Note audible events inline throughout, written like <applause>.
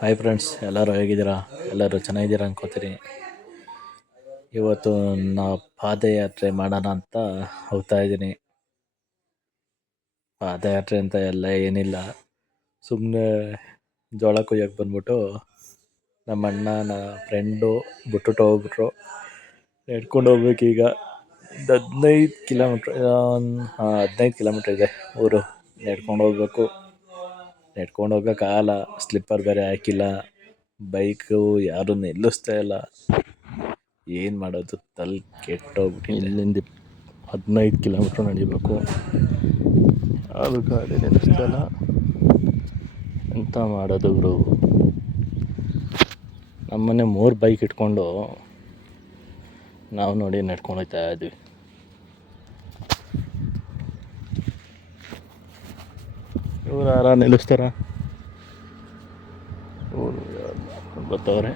Hi friends ಎಲ್ಲರೂ ಹೇಗಿದ್ದೀರಾ? ಎಲ್ಲರೂ ಚೆನ್ನಾಗಿದ್ದೀರಾ ಅನ್ಕೋತೀರಿ ಇವತ್ತು ನಾ ಪಾದಯಾತ್ರೆ ಮಾಡೋಣ ಅಂತ ಹೋಗ್ತಾ ಇದ್ದೀನಿ. ಪಾದಯಾತ್ರೆ ಅಂತ ಎಲ್ಲ ಏನಿಲ್ಲ. ಸುಮ್ಮನೆ ಜೋಳ ಕೊಯ್ಯಕ್ಕೆ ಬಂದ್ಬಿಟ್ಟು ನಮ್ಮ ಅಣ್ಣನ ಫ್ರೆಂಡು ಬಿಟ್ಬಿಟ್ಟು ಹೋಗ್ಬಿಟ್ರು. ನಡ್ಕೊಂಡು ಹೋಗ್ಬೇಕೀಗ ಈಗ. ಹದಿನೈದು ಕಿಲೋಮೀಟ್ರ್ ಹದಿನೈದು ಕಿಲೋಮೀಟ್ರ್ ಇದೆ ಊರು. ನಡ್ಕೊಂಡು ಹೋಗ್ಬೇಕು. ನಡ್ಕೊಂಡು ಹೋಗೋಕ್ಕಾಗಲ್ಲ ಸ್ಲಿಪ್ಪರ್ ಬೇರೆ ಹಾಕಿಲ್ಲ ಬೈಕು ಯಾರೂ ನಿಲ್ಲಿಸ್ತಾ ಇಲ್ಲ. ಏನು ಮಾಡೋದು? ತಲೆ ಕೆಟ್ಟೋಗ್ಬಿಟ್ಟು ಇಲ್ಲಿಂದ ಹದಿನೈದು ಕಿಲೋಮೀಟ್ರ್ ನಡಿಬೇಕು. ಅದು ಗಾಡಿ ನಿಲ್ಲಿಸ್ತಾ ಇಲ್ಲ. ಎಂತ ಮಾಡೋದು ಗುರು? ನಮ್ಮನೆ ಮೂರು ಬೈಕ್ ಇಟ್ಕೊಂಡು ನಾವು ನೋಡಿ ನಡ್ಕೊಂಡು ಹೋಗ್ತಾ ಇದ್ವಿ. ಇವ್ರು ಯಾರ ನಿಲ್ಲಿಸ್ತಾರ? ಬರ್ತಾವ್ರೆ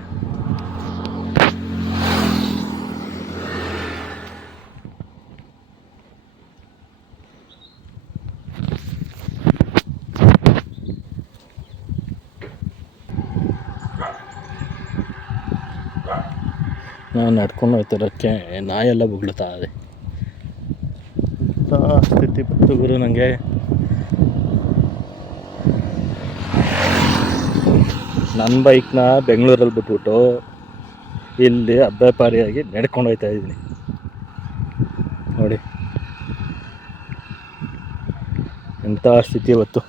ನಾನು ನಡ್ಕೊಂಡು ಹೋಗ್ತಿರೋಕ್ಕೆ ನಾಯೆಲ್ಲ ಬುಗ್ಳುತ್ತಾ ಇದೆ. ಸ್ಥಿತಿ ಬಂತು ಗುರು ನನಗೆ ನನ್ನ ಬೈಕ್ನ ಬೆಂಗಳೂರಲ್ಲಿ ಬಿಟ್ಬಿಟ್ಟು ಇಲ್ಲಿ ಅಬ್ಬೆಪಾರಿಯಾಗಿ ನಡ್ಕೊಂಡು ಹೋಗ್ತಾ ಇದ್ದೀನಿ. ನೋಡಿ. ಎಂಥ ಸ್ಥಿತಿ ಇವತ್ತು?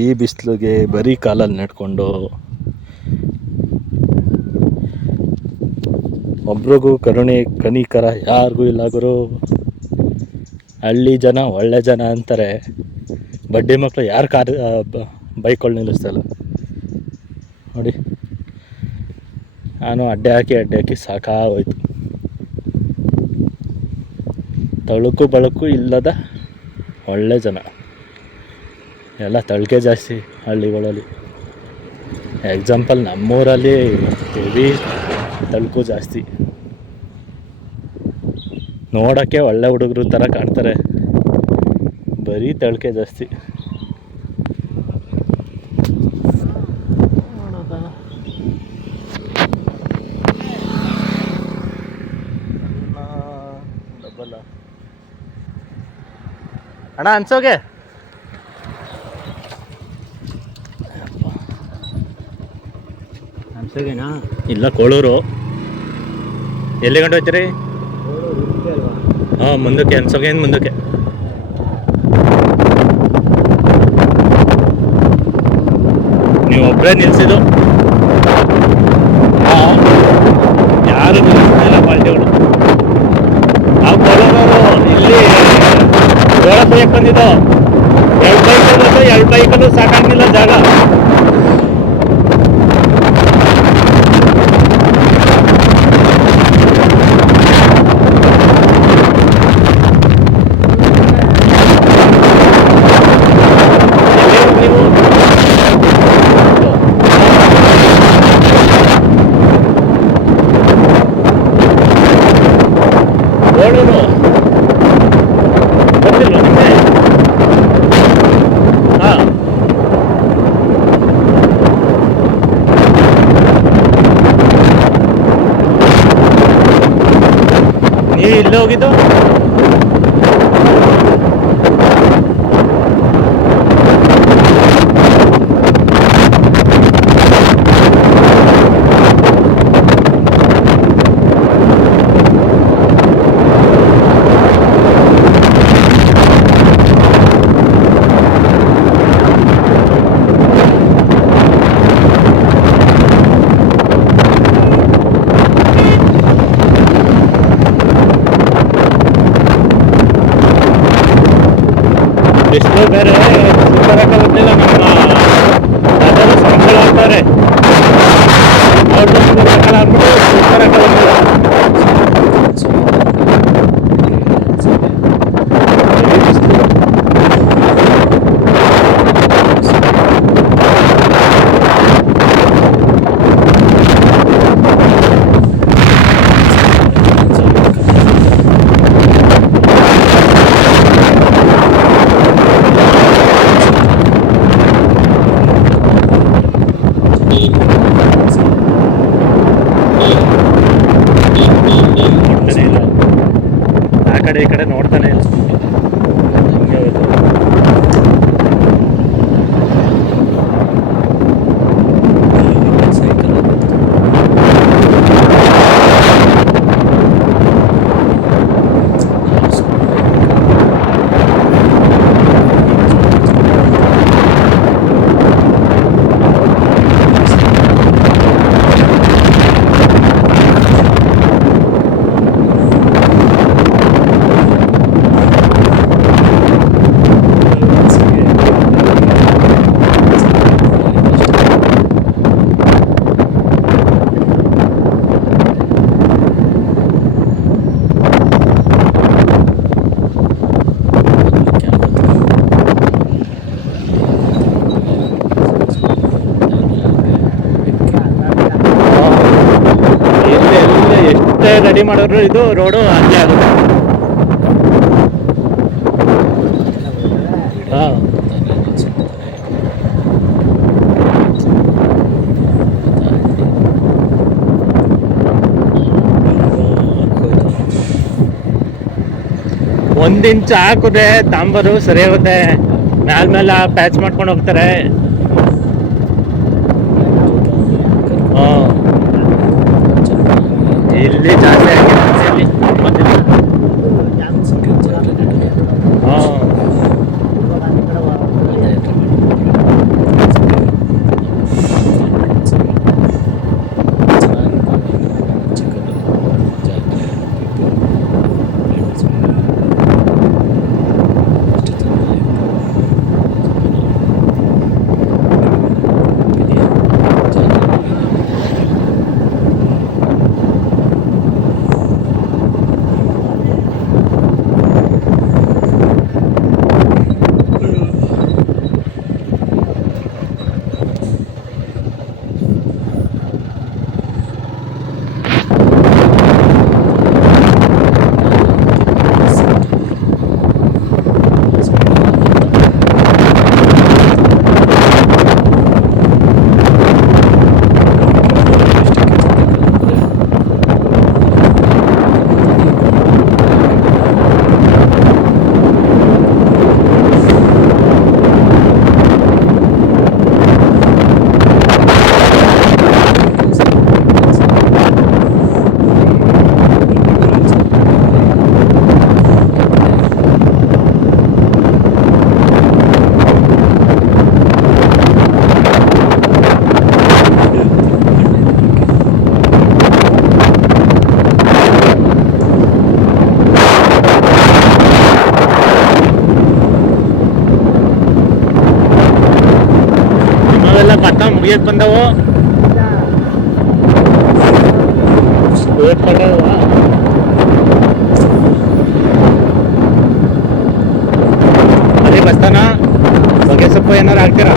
ಈ ಬಿಸಿಲಿಗೆ ಬರೀ ಕಾಲಲ್ಲಿ ನಡ್ಕೊಂಡು ಒಬ್ರಿಗೂ ಕರುಣೆ ಕನಿಕರ ಯಾರಿಗೂ ಇಲ್ಲ ಗುರು. ಹಳ್ಳಿ ಜನ ಒಳ್ಳೆ ಜನ ಅಂತಾರೆ. ಬಡ್ಡಿ ಮಕ್ಕಳು ಯಾರು ಕಾರ್ ಬೈಕ್ಗಳು ನಿಲ್ಲಿಸ್ತಲ್ಲ ನೋಡಿ. ನಾನು ಅಡ್ಡೆ ಹಾಕಿ ಅಡ್ಡೆ ಹಾಕಿ ಸಾಕಾಗೋಯ್ತು. ತಳುಕು ಬಳಕು ಇಲ್ಲದ ಒಳ್ಳೆ ಜನ. ಎಲ್ಲ ತಳ್ಕೆ ಜಾಸ್ತಿ ಹಳ್ಳಿಗಳಲ್ಲಿ. ಎಕ್ಸಾಂಪಲ್ ನಮ್ಮೂರಲ್ಲಿ ಹೆವಿ ತಳುಕು ಜಾಸ್ತಿ. ನೋಡೋಕ್ಕೆ ಒಳ್ಳೆ ಹುಡುಗರು ಥರ ಕಾಣ್ತಾರೆ. ಬರೀ ತಳಿಕೆ ಜಾಸ್ತಿ. ಅಣ್ಣ ಅನ್ಸೋಗೆ. ಹಂಸಗೇನಾ ಇಲ್ಲ ಕೋಳೂರು. ಎಲ್ಲಿ ಗಂಟೆ ಹೋಯ್ತೀರಿ? ಹಾಂ ಮುಂದಕ್ಕೆ ಅನ್ಸೋಗೆ ಏನು ಮುಂದಕ್ಕೆ. ನೀವು ಒಬ್ಬರೇ ನಿಲ್ಸಿದ್ದು ಯಾರು ನಿಲ್ಲಿಸ್ತಿಲ್ಲ ಪಾರ್ಟಿಗಳು ನಾವು ಕೋಳೂರವರು ಇಲ್ಲಿ ಜೋಳ ಬೈಕ್ ಬಂದಿದ್ದು ಎರಡು ಬೈಕ್ ಬಂದು ಎರಡು ಬೈಕಲ್ಲೂ ಸಾಕಾಗಿಲ್ಲ ಜಾಗ. ಎಷ್ಟೇ ಮಾಡೋರು ಇದು ರೋಡು ಅಲ್ಲೇ ಆಗುತ್ತೆ. ಒಂದ್ ಇಂಚ್ ಹಾಕಿದ್ರೆ ತಾಂಬರು ಸರಿ ಹೋಗುತ್ತೆ ಮ್ಯಾಲ್ ಮೇಲೆ ಪ್ಯಾಚ್ ಮಾಡ್ಕೊಂಡು ಹೋಗ್ತಾರೆ. ಇಲ್ಲಿ ಜಾಸ್ತಿ ಮುಗಿಯಕ್ ಬಂದವು. ಅದೇ ಬಸ್ತಾನ. ಹೊಗೆ ಸೊಪ್ಪು ಏನಾರು ಹಾಕ್ತೀರಾ?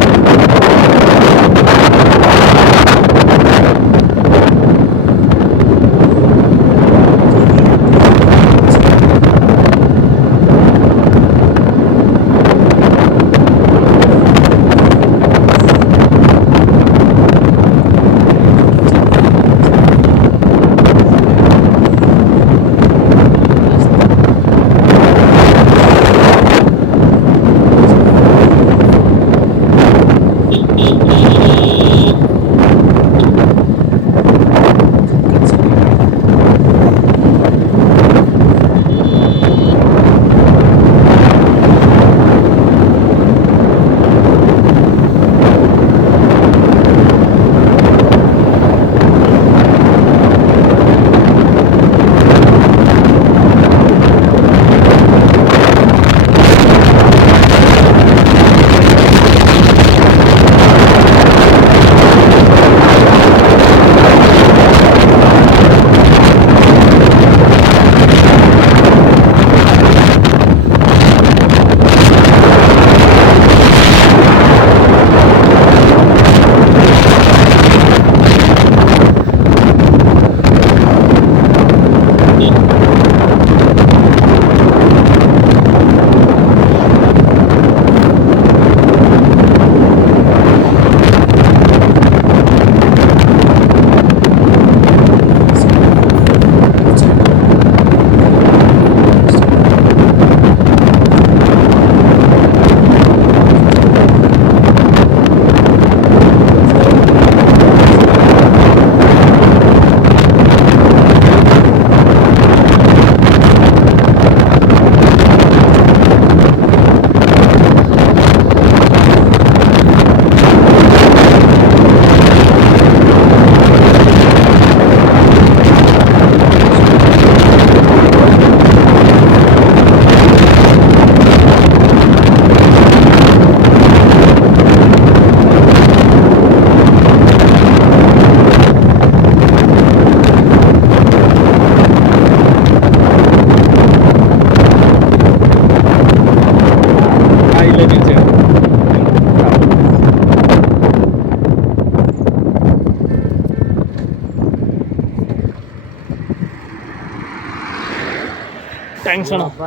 ಥ್ಯಾಂಕ್ಸ್ ಅಣ್ಣ. ಅಪ್ಪ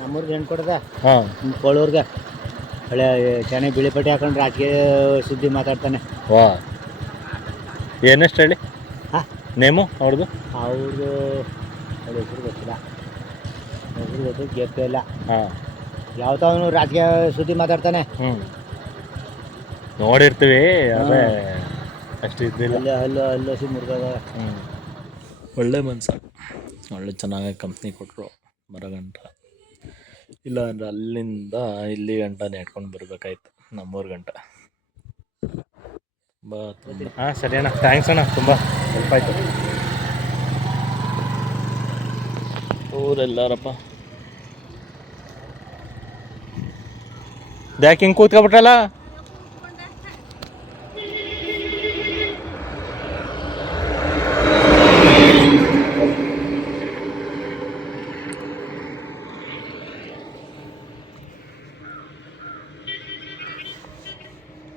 ನಮ್ಮೂರ್ಗೆ ಹೆಣ್ಣು ಕೊಡ್ದ? ಹಾಂ. ಕೋಳೂರ್ಗೆ. ಹಳೆ ಚೆನ್ನಾಗಿ ಬಿಳಿ ಪಟ್ಟಿ ಹಾಕೊಂಡು ರಾಜಕೀಯ ಸುದ್ದಿ ಮಾತಾಡ್ತಾನೆ. ವಾ. ಏನಷ್ಟು ಹೇಳಿ? ಹಾಂ. ನೇಮು ಅವ್ರದ್ದು ಅವ್ರದ್ದು ಅವ್ರ ಹೆಸರು ಗೊತ್ತಿಲ್ಲ. ಹೆಸರು ಗೊತ್ತು ಗೆಪ್ಪೆ ಇಲ್ಲ. ಹಾಂ. ಯಾವತ್ತವನು ರಾಜಕೀಯ ಸುದ್ದಿ ಮಾತಾಡ್ತಾನೆ? ಹ್ಞೂ ನೋಡಿರ್ತೀವಿ ಅದೇ ಅಷ್ಟು ಇದ್ದಿಲ್ಲ. ಅಲ್ಲೋ ಹಲ್ಲು ಹಸಿ ಮುರ್ಗದ ಹ್ಞೂ ಒಳ್ಳೆ ಮನ್ಸ. ಒಳ್ಳೆ ಚೆನ್ನಾಗಿ ಕಂಪ್ನಿ ಕೊಟ್ಟರು ಮರಗಂಟ ಇಲ್ಲ ಅಂದರೆ ಅಲ್ಲಿಂದ ಇಲ್ಲಿ ಗಂಟ ನೆಡ್ಕೊಂಡು ಬರಬೇಕಾಯ್ತು ನಮ್ಮೂರ ಗಂಟ. ತುಂಬ ತುಂಬ ಹಾಂ ಸರಿ ಅಣ್ಣ. ಥ್ಯಾಂಕ್ಸ್ ಅಣ್ಣ ತುಂಬ ಹೆಲ್ಪ್ ಆಯಿತು. ಊರೆಲ್ಲಾರಪ್ಪ? ಯಾಕೆ ಹಿಂಗೆ ಕೂತ್ಕೊಬಿಟ್ರಲ್ಲ?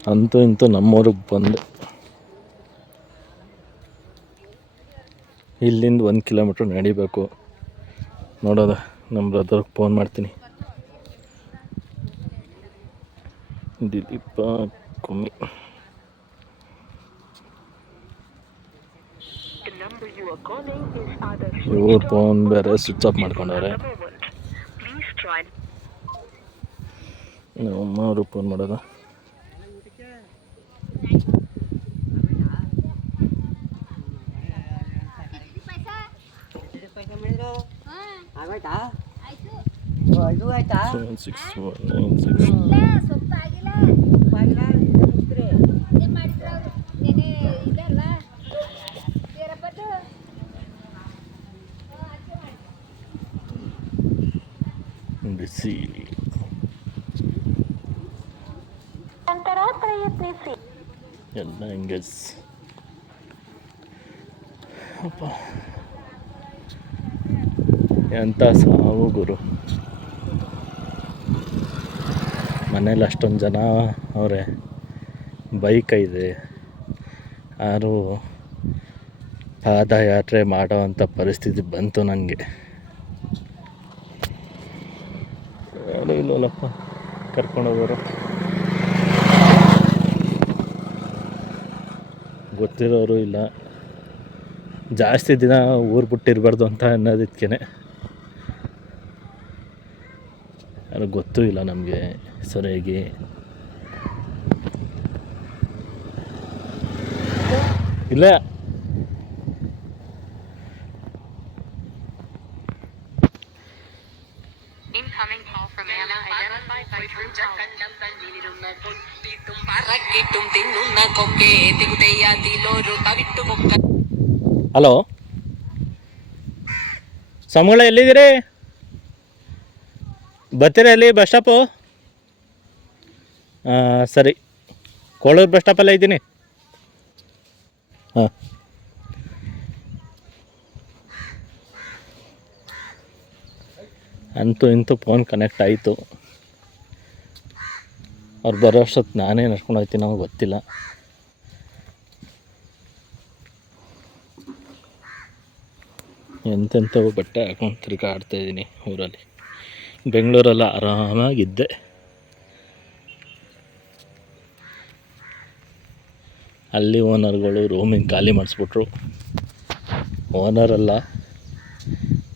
ಅಂತೂ ಇಂತೂ ನಮ್ಮೂರಿಗೆ ಬಂದೆ. ಇಲ್ಲಿಂದ ಒಂದು ಕಿಲೋಮೀಟ್ರ್ ನಡಿಬೇಕು. ನೋಡೋದ, ನಮ್ಮ ಬ್ರದರ್ಗೆ ಫೋನ್ ಮಾಡ್ತೀನಿ. ದಿಲೀಪ ಕುಮ್ಮಿ. ಇವ್ರ ಫೋನ್ ಬೇರೆ ಸ್ವಿಚ್ ಆಫ್ ಮಾಡ್ಕೊಂಡವ್ರೆ. ನಮ್ಮ ಅವರು ಫೋನ್ ಮಾಡೋದು? ಇದು ಆಯ್ತಾ? Seven six one nine six busy. ನಂತರ ಪ್ರಯತ್ನಿಸಿ. ಎಲ್ಲ ಹೆಂಗಸ್ ಅಪ್ಪ. ಎಂಥ ಸಾವು ಗುರು. ಮನೇಲಿ ಅಷ್ಟೊಂದು ಜನ ಅವರೇ, ಬೈಕ್ ಇದೆ ಯಾರು ಪಾದಯಾತ್ರೆ ಮಾಡೋವಂಥ ಪರಿಸ್ಥಿತಿ ಬಂತು ನನಗೆ ಇಲ್ಲಪ್ಪ ಇಲ್ಲವಲ್ಲಪ್ಪ ಕರ್ಕೊಂಡೋಗೋರು ಗೊತ್ತಿರೋರು ಇಲ್ಲ. ಜಾಸ್ತಿ ದಿನ ಊರು ಬಿಟ್ಟಿರಬಾರ್ದು ಅಂತ ಅನ್ನೋದಕ್ಕೇ ಯಾರು ಗೊತ್ತೂ ಇಲ್ಲ ನಮಗೆ ಸರಿಯಾಗಿ ಇಲ್ಲ. ಹಲೋ ಸಮೂಳ from ಬರ್ತೀರಾ ಅಲ್ಲಿ ಬಸ್ ಸ್ಟಾಪು ಸರಿ. ಕೋಳೂರು ಬಸ್ ಸ್ಟಾಪಲ್ಲೇ ಇದ್ದೀನಿ. ಹಾಂ. ಅಂತೂ ಇಂತೂ ಫೋನ್ ಕನೆಕ್ಟ್ ಆಯಿತು. ಅವ್ರು ಬರೋ ಅಷ್ಟೊತ್ತು ನಾನೇ ನಡ್ಕೊಂಡು ಹೋಗ್ತೀನಿ, ನಮಗೆ ಗೊತ್ತಿಲ್ಲ. ಎಂತೆಂಥವು ಬಟ್ಟೆ ಹಾಕೊಂಡು ತಿರ್ಗಾಡ್ತಾಯಿದ್ದೀನಿ ಊರಲ್ಲಿ. ಬೆಂಗಳೂರಲ್ಲಿ, ಆರಾಮಾಗಿದ್ದೆ. ಅಲ್ಲಿ ಓನರ್ಗಳು ರೂಮಿಂಗ್ ಖಾಲಿ ಮಾಡಿಸ್ಬಿಟ್ರು. ಓನರಲ್ಲ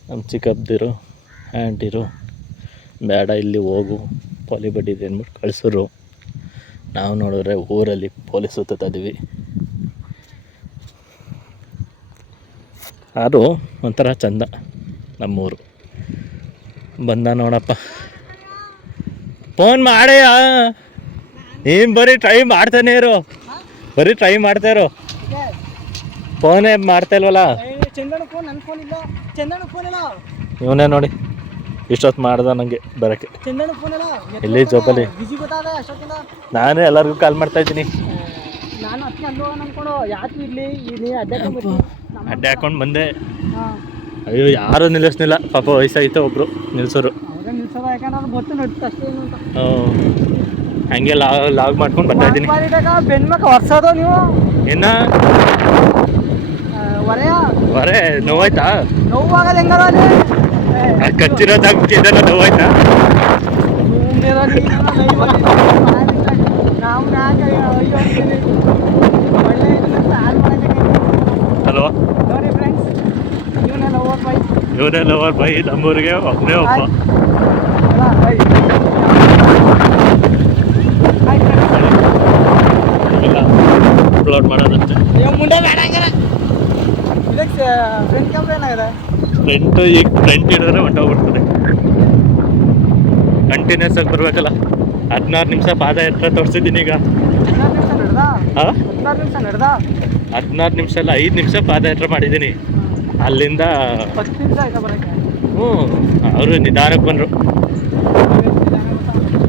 ನಮ್ಮ ಚಿಕ್ಕಪ್ಪದಿರು ಆ್ಯಂಟಿರು ಬೇಡ, ಇಲ್ಲಿ ಹೋಗು, ಪೊಲಿ ಬಡ್ಡಿದೆ ಅಂದ್ಬಿಟ್ಟು ಕಳಿಸಿದ್ರು. ನಾವು ನೋಡಿದ್ರೆ ಊರಲ್ಲಿ ಪೊಲೀಸ್ ಸುತ್ತಿದ್ದೀವಿ ಅದು ಒಂಥರ ಚಂದ ನಮ್ಮೂರು. ಬಂದ ನೋಡಪ್ಪ. ಫೋನ್ ಮಾಡೇ ನೀನು ಬರೀ ಟ್ರೈ ಮಾಡ್ತಾನೆ ಇರು. ಬರೀ ಟ್ರೈ ಮಾಡ್ತಾ ಇರು. ಫೋನೇ ಮಾಡ್ತಾ ಇಲ್ವಲ್ಲ? ಇವನೇ ನೋಡಿ. ಇಷ್ಟೊತ್ತು ಮಾಡ್ದ ನನಗೆ ಬರಕ್ಕೆ. ಇಲ್ಲಿ ಜೋಬಲ್ಲಿ ನಾನೇ ಎಲ್ಲರಿಗೂ ಕಾಲ್ ಮಾಡ್ತಾ ಇದ್ದೀನಿ. ಅಡ್ಡ ಹಾಕೊಂಡು ಬಂದೆ. ಅಯ್ಯೋ ಯಾರು ನಿಲ್ಲಿಸ್ನಿಲ್ಲ ಪಾಪ ವಯಸ್ಸಾಗಿತ್ತು ಒಬ್ಬರು ನಿಲ್ಸೋರು. ಹಂಗೆ ಲಾಗ್ ಲಾಗ್ ಮಾಡ್ಕೊಂಡು ಬರ್ತಾ ಇದ್ದೀನಿ. ಬೆನ್ ಮಕ್ಕ ವರ್ಷದ ನೀವು? ಇನ್ನ ಹೊರೆಯ? ಬರೇ ನೋವಾಯ್ತಾ? ನೋವಾಗದ ಹೆಂಗಾರ ಅಲ್ಲಿ? ಜಾಗಕ್ಕೆ ಇದೆಲ್ಲ ನೋವಾಯ್ತಾ ಅಲ್ವಾ ಇವನೇ ಲವರ್ ಬೈ ನಮ್ಮೂರಿಗೆ ಒಬ್ಬನೇ ಒಬ್ಬ ಅಪ್ಲೋಡ್ ಮಾಡೋದಂತೆ ಫ್ರಂಟ್ ಈಗ ಫ್ರಂಟ್ ಹಿಡಿದ್ರೆ ಹೊಂಟೋಗ್ಬಿಡ್ತದೆ ಕಂಟಿನ್ಯೂಸ್ ಆಗಿ ಬರ್ಬೇಕಲ್ಲ. ಹದಿನಾರು ನಿಮಿಷ ಪಾದಯಾತ್ರೆ ತೋರಿಸಿದ್ದೀನಿ ಈಗ. ಹದಿನಾರು ನಿಮಿಷ ಅಲ್ಲ ಐದು ನಿಮಿಷ ಪಾದಯಾತ್ರೆ ಮಾಡಿದ್ದೀನಿ. ಅಲ್ಲಿಂದ ಹ್ಞೂ ಅವರು ನಿಧಾನಕ್ಕೆ ಬಂದರು.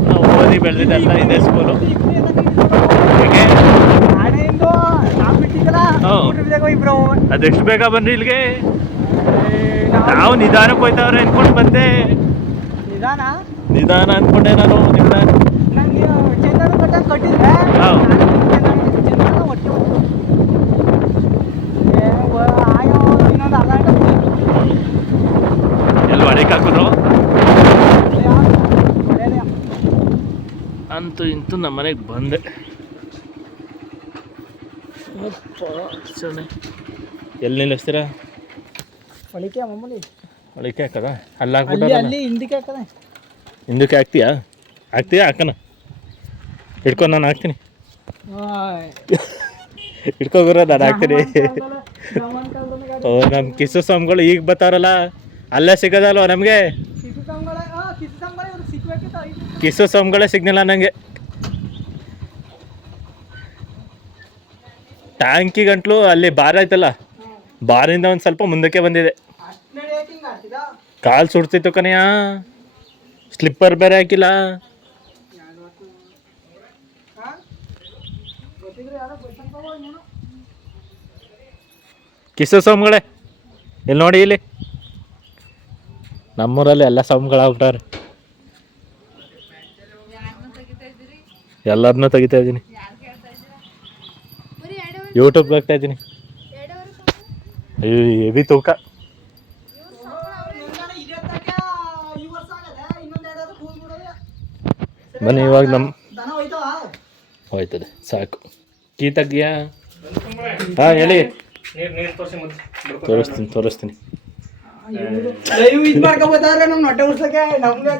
ನಾವು ಓದಿ ಬೆಳೆದಿದ್ದೆಲ್ಲ ಇದೇ ಸ್ಕೂಲು ಅದೆಷ್ಟು ಬೇಗ ಬಂದ್ರಿ ಇಲ್ಲಿಗೆ? ನಾವು ನಿಧಾನಕ್ಕೆ ಹೋಯ್ತಾವ್ರೆ ಅನ್ಕೊಂಡು ಬಂದೆ. ನಿಧಾನ? ನಿಧಾನ ಅನ್ಕೊಂಡೆ ನಾನು ಕಟ್ಟಿದ್ರೆ ಹೌದು. ಚಂದನ ಒಟ್ಟು ಏ, ವ- ಆಯೋ ಇನ್ನೊಂದು ಅರ್ಧ ಗಂಟೆ ಎಲ್ಲಿ ಹೊಡೆಕ್ ಹಾಕಿದ್ರು ಮಳೆಯಲ್ಲ. ಅಂತೂ ಇಂತೂ ನಮ್ಮ ಮನೆಗೆ ಬಂದೆ. ಎಲ್ಲಿ ನಿಲ್ಲಿಸ್ತೀರಾ? ಹೊಳಿಕೆ ಮಾಮೂಲಿ ಒಳಕ್ಕೆ ಹಾಕದ? ಅಲ್ಲಿ ಹಾಕ್ಬಿಟ್ಟು ಹಾಕ್ಬಿಟ್ಟ ಅಲ್ಲಿ ಹಿಂದಕ್ಕೆ ಹಾಕದೆ? ಹಿಂದಕ್ಕೆ ಹಾಕ್ತೀಯಾ? ಹಾಕ್ತೀಯಾ? ಹಾಕನ? ಹಿಡ್ಕೊಂಡು ನಾನು ಹಾಕ್ತೀನಿ. ಹಿಡ್ಕೋಗುರ ನಾನು ಹಾಕ್ತೀನಿ. ಓ ನಮ್ಮ ಕಿಸು ಸ್ವಾಮಿಗಳು ಈಗ ಬರ್ತಾರಲ್ಲ ಅಲ್ಲೇ ಸಿಗೋದಲ್ವ ನಮಗೆ? ಕಿಸು ಸೋಮ್ಗಳೇ ಸಿಗ್ನಿಲ್ಲ ನನಗೆ ಟ್ಯಾಂಕಿ ಗಂಟ್ಲು ಅಲ್ಲಿ ಬಾರ್ ಆಯ್ತಲ್ಲ, ಬಾರಿಂದ ಒಂದು ಸ್ವಲ್ಪ ಮುಂದಕ್ಕೆ ಬಂದಿದೆ. ಕಾಲು ಸುಡ್ತಿತ್ತು ಕನೆಯ ಸ್ಲಿಪ್ಪರ್ ಬೇರೆ ಹಾಕಿಲ್ಲ. ಕಿಸು ಸೋಮ್ಗಳೇ ಇಲ್ಲಿ ನೋಡಿ ಇಲ್ಲಿ? ನಮ್ಮೂರಲ್ಲಿ ಎಲ್ಲ ಸ್ವಾಮಿಗಳಾಗ್ಬಿಟ್ಟಾರೆ ಎಲ್ಲರನ್ನೂ ತೆಗಿತಾ ಇದ್ದೀನಿ. ಯೂಟ್ಯೂಬ್ಗೆ ಹಾಕ್ತಾ ಇದ್ದೀನಿ. ಅಯ್ಯೋ ಹೆವಿ ತೂಕ. ಬನ್ನಿ ಇವಾಗ ನಮ್ಮ ಹೋಯ್ತದೆ ಸಾಕು. ಕೀ ತಗ್ಗಿಯಾ? ಹಾಂ ಹೇಳಿ. ತೋರಿಸ್ತೀನಿ ತೋರಿಸ್ತೀನಿ. ಲೈವ್ ಇದು ಮಾಡ್ಕೊಬೋದಾದ್ರೆ ನಮ್ಗೆ ಹೊಟ್ಟೆ ಉರ್ಸಕ್ಕೆ ನಮ್ಗೆ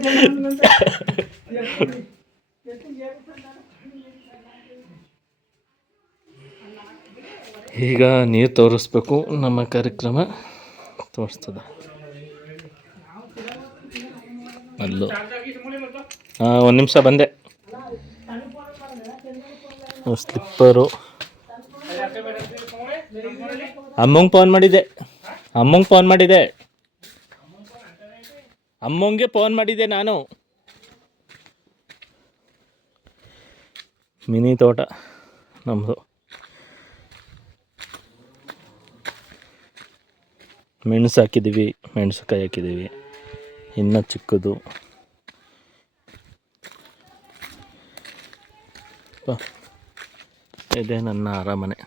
<laughs> ಈಗ ನೀರು ತೋರಿಸ್ಬೇಕು, ನಮ್ಮ ಕಾರ್ಯಕ್ರಮ ತೋರಿಸ್ತದೆ. ಅಲ್ಲೂ. ಹಾಂ, ಒಂದು ನಿಮಿಷ ಬಂದೆ. ಸ್ಲಿಪ್ಪರು. ಅಮ್ಮಂಗೆ ಫೋನ್ ಮಾಡಿದೆ. ಅಮ್ಮಂಗೆ ಫೋನ್ ಮಾಡಿದೆ. ಅಮ್ಮಂಗೆ ಫೋನ್ ಮಾಡಿದೆ ನಾನು. ಮಿನಿ ತೋಟ ನಮ್ಮದು ಮೆಣಸು ಹಾಕಿದ್ದೀವಿ ಮೆಣಸುಕಾಯಿ ಹಾಕಿದ್ದೀವಿ. ಇನ್ನೂ ಚಿಕ್ಕದು. ಇದೇ ನನ್ನ ಅರಮನೆ.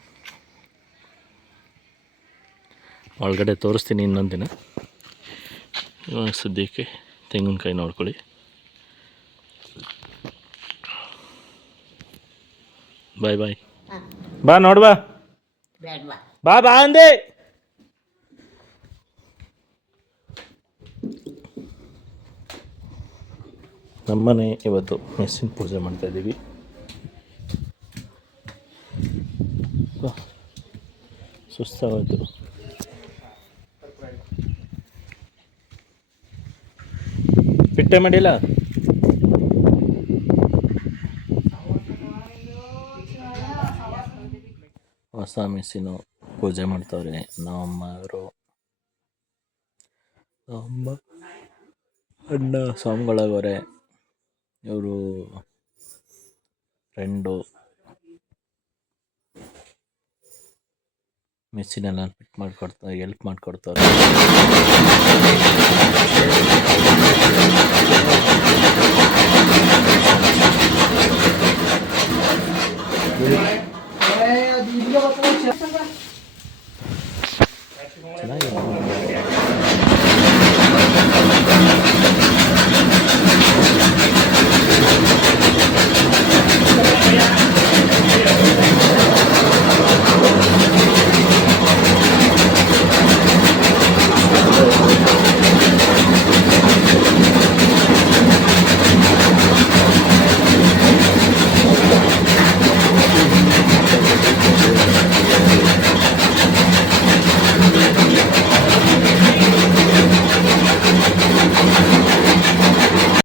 ಒಳಗಡೆ ತೋರಿಸ್ತೀನಿ ಇನ್ನೊಂದು ದಿನ ಸದ್ಯಕ್ಕೆ ತೆಂಗಿನಕಾಯಿ ನೋಡ್ಕೊಳ್ಳಿ. ಬಾಯ್ ಬಾಯ್ ಬಾ ನೋಡ್ ಬಾ. ಬಾ. ಅಂದೆ. ನಮ್ಮನೆ ಇವತ್ತು ಮೆಸ್ಸಿನ ಪೂಜೆ ಮಾಡ್ತಾ ಇದ್ದೀವಿ. ಬಾ. ಸುಸ್ತಾಗೋಯ್ತು. ಬಿಟ್ಟೆ ಮಾಡಿಲ್ಲ? ಹೊಸ ಮೆಸ್ಸಿನ ಪೂಜೆ ಮಾಡ್ತಾವ್ರೆ. ನಮ್ಮವರು ನಮ್ಮ ಅಣ್ಣ ಸ್ವಾಮಿಗಳಾಗವ್ರೆ ಇವರು ಫ್ರೆಂಡು. ಮೆಸ್ಸಿನೆಲ್ಲ ಫಿಟ್ ಮಾಡಿಕೊಡ್ತಾರೆ ಎಲ್ಪ್ ಮಾಡಿಕೊಡ್ತಾರೆ ಇಲ್ಲಿಗೆ Yeah.